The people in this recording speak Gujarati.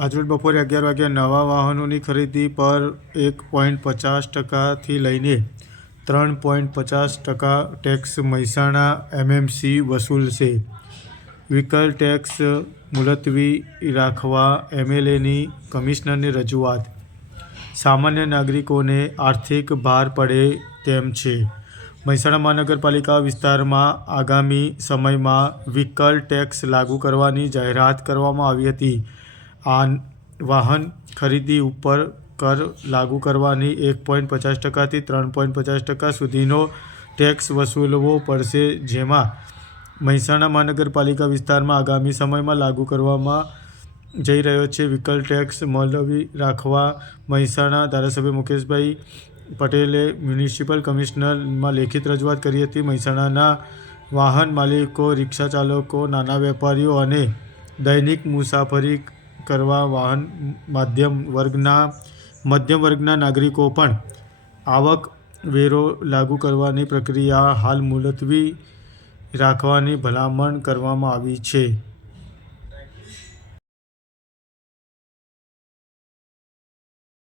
આજરોજ બપોરે અગિયાર વાગ્યા નવા વાહનોની ખરીદી પર એક પોઈન્ટ પચાસ ટકાથી લઈને ત્રણ પોઈન્ટ પચાસ ટકા ટેક્સ મહેસાણા એમએમસી વસૂલશે વ્હીકલ ટેક્સ મુલતવી રાખવા એમએલએની કમિશનરની રજૂઆત. સામાન્ય નાગરિકોને આર્થિક ભાર પડે તેમ છે. મહેસાણા મહાનગરપાલિકા વિસ્તારમાં આગામી સમયમાં વ્હીકલ ટેક્સ લાગુ કરવાની જાહેરાત કરવામાં આવી હતી. આ વાહન ખરીદી ઉપર કર લાગુ કરવાની એક પોઈન્ટ પચાસ ટકાથી ત્રણ પોઈન્ટ પચાસ ટકા સુધીનો ટેક્સ વસૂલવો પડશે, જેમાં મહેસાણા મહાનગરપાલિકા વિસ્તારમાં આગામી સમયમાં લાગુ કરવામાં જઈ રહ્યો છે. વ્હીકલ ટેક્સ મુલતવી રાખવા મહેસાણા ધારાસભ્ય મુકેશભાઈ પટેલે મ્યુનિસિપલ કમિશનરમાં લેખિત રજૂઆત કરી હતી. મહેસાણાના વાહન માલિકો રિક્ષા ચાલકો નાના વેપારીઓ અને દૈનિક મુસાફરી કરવા વાહન માધ્યમ વર્ગના, મધ્યમ વર્ગના નાગરિકો પણ આવક વેરો લાગુ કરવાની પ્રક્રિયા હાલ મુલતવી રાખવાની ભલામણ કરવામાં આવી છે.